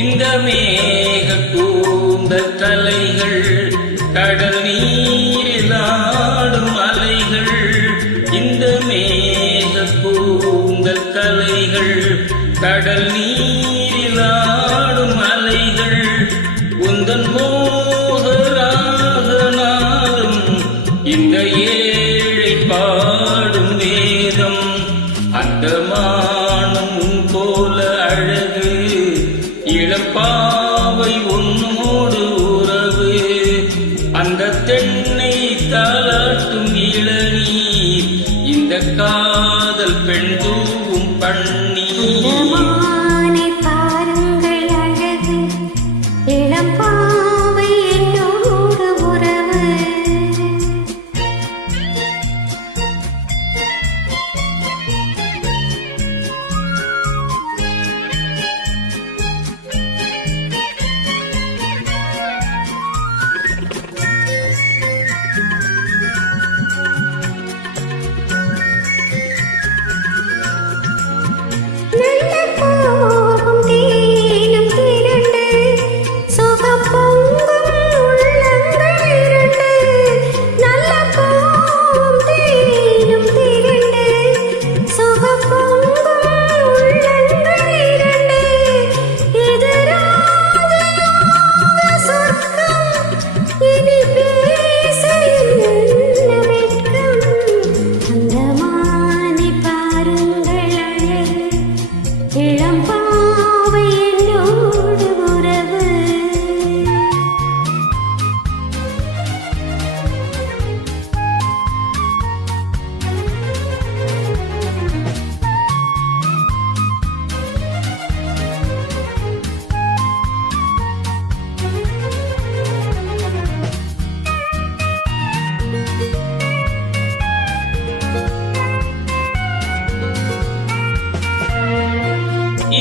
இந்த மேக கூந்தல் கலைகள் கடல் நீரில் ஆடும் அலைகள். இந்த மேக கூந்தல் கலைகள் கடல் நீரில் ஆடும் அலைகள். உந்தன் மோகராக நாளும் இந்த ஏழை பாடும் வேதம். அந்த மானம் உன் போல அழகு, இளப்பாவை உன்னோடு உறவு. அந்த தென்னை தாலாட்டும் இளநீர், இந்த காதல் பெண் தூவும் பன்னீர்.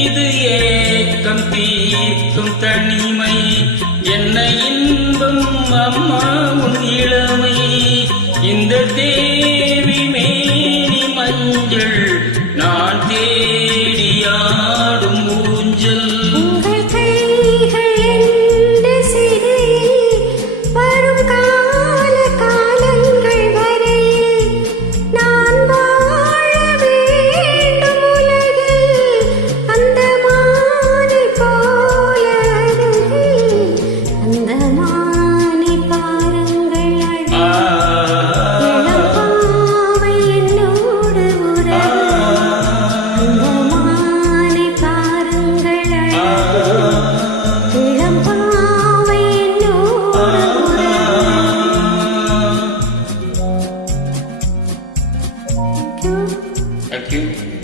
இது ஏக்கம் தீர்க்கும் தனிமை, என்ன இன்பம் அம்மா உன் இளமை. இந்த தேவி மேனி மஞ்சள், நான் தேடியாடும் ஊஞ்சல். Thank you.